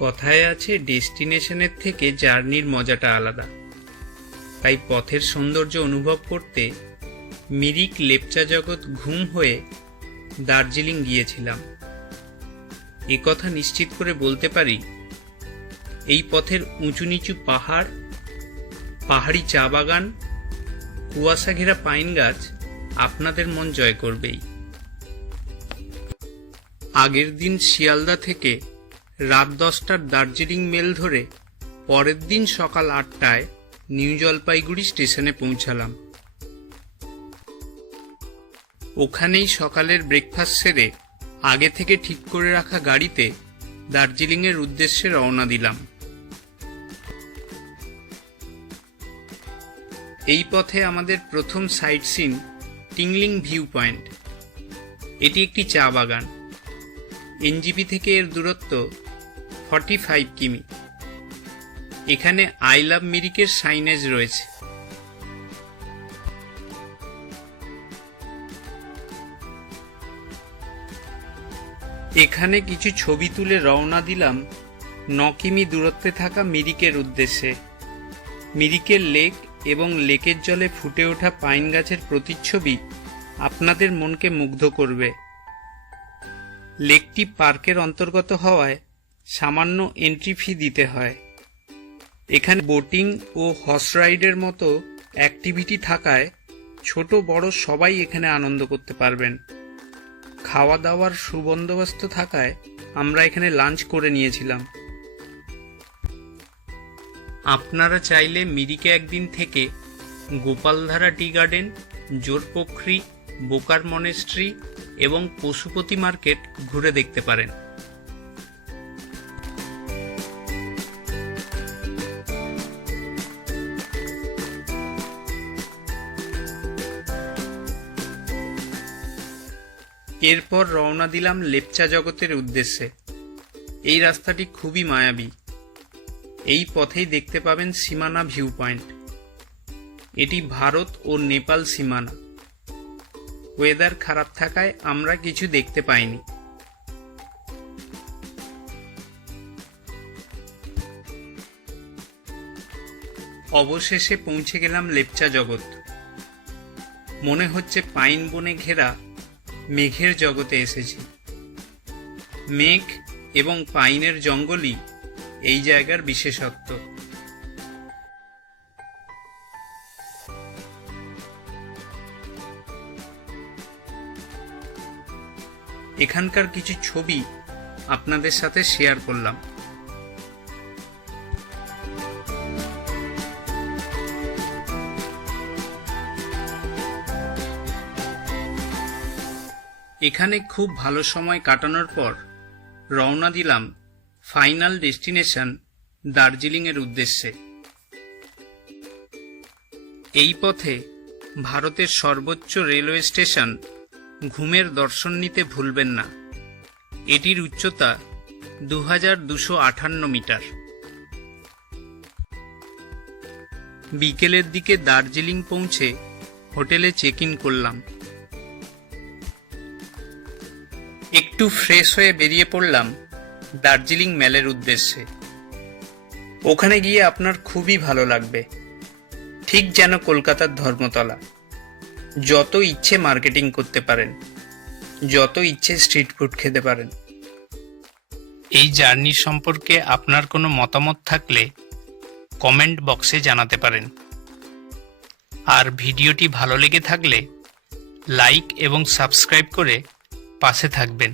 কথায় আছে ডেস্টিনেশনের থেকে জার্নির মজাটা আলাদা। তাই পথের সৌন্দর্য অনুভব করতে মিরিক লেপচা জগৎ ঘুম হয়ে দার্জিলিং গিয়েছিলাম। কথা নিশ্চিত করে বলতে পারি, এই পথের উঁচু নিচু পাহাড়, পাহাড়ি চা বাগান, কুয়াশা ঘেরা পাইন গাছ আপনাদের মন জয় করবেই। আগের দিন শিয়ালদা থেকে রাত 10টার দার্জিলিং মেল ধরে পরের দিন সকাল 8টায় নিউ জলপাইগুড়ি স্টেশনে পৌঁছালাম। ওখানেই সকালের ব্রেকফাস্ট সেরে আগে থেকে ঠিক করে রাখা গাড়িতে দার্জিলিংয়ের উদ্দেশ্যে রওনা দিলাম। এই পথে আমাদের প্রথম sightseeing Tingling view point. এটি একটি চা বাগান। এনজিপি থেকে এর দূরত্ব 45 কিমি। এখানে আই লাভ মিরিকের সাইনেজ রয়েছে। এখানে কিছু ছবি তুলে রওনা দিলাম 9 কিমি দূরত্বে থাকা মিরিকের উদ্দেশ্যে। মিরিকের লেক এবং লেকের জলে ফুটে ওঠা পাইন গাছের প্রতিচ্ছবি আপনাদের মনকে মুগ্ধ করবে। লেকটি পার্কের অন্তর্গত হওয়ায় সামান্য এন্ট্রি ফি দিতে হয়। এখানে বোটিং ও হর্স রাইডের মতো অ্যাক্টিভিটি থাকায় ছোট বড় সবাই এখানে আনন্দ করতে পারবেন। খাওয়া দাওয়ার সুবন্দোবস্ত থাকায় আমরা এখানে লাঞ্চ করে নিয়েছিলাম। আপনারা চাইলে মিরিকে একদিন থেকে গোপালধারা টি গার্ডেন, জোরপোখরি, বোকার মনেস্ট্রি এবং পশুপতি মার্কেট ঘুরে দেখতে পারেন। এরপর রওনা দিলাম লেপচা জগতের উদ্দেশ্যে। এই রাস্তাটি খুবই মায়াবী। এই পথেই দেখতে পাবেন সীমানা ভিউ পয়েন্ট। এটি ভারত ও নেপাল সীমানা। ওয়েদার খারাপ থাকায় আমরা কিছু দেখতে পাইনি। অবশেষে পৌঁছে গেলাম লেপচা জগৎ। মনে হচ্ছে পাইন বনে ঘেরা মেঘের জগতে এসেছি। মেঘ এবং পাইনের জঙ্গলই এই জায়গার বিশেষত্ব। এখানকার কিছু ছবি আপনাদের সাথে শেয়ার করলাম। এখানে খুব ভালো সময় কাটানোর পর রওনা দিলাম ফাইনাল ডেস্টিনেশন দার্জিলিংয়ের উদ্দেশ্যে। এই পথে ভারতের সর্বোচ্চ রেলওয়ে স্টেশন ঘুমের দর্শন নিতে ভুলবেন না। এটির উচ্চতা 2258 মিটার। বিকেলের দিকে দার্জিলিং পৌঁছে হোটেলে চেক ইন করলাম। একটু ফ্রেশ হয়ে বেরিয়ে পড়লাম দার্জিলিং মেলের উদ্দেশ্যে। ওখানে গিয়ে আপনার খুবই ভালো লাগবে, ঠিক যেন কলকাতার ধর্মতলা। যত ইচ্ছে মার্কেটিং করতে পারেন, যত ইচ্ছে স্ট্রিট ফুড খেতে পারেন। এই জার্নি সম্পর্কে আপনার কোনো মতামত থাকলে কমেন্ট বক্সে জানাতে পারেন। আর ভিডিওটি ভালো লেগে থাকলে লাইক এবং সাবস্ক্রাইব করে পাশে থাকবেন।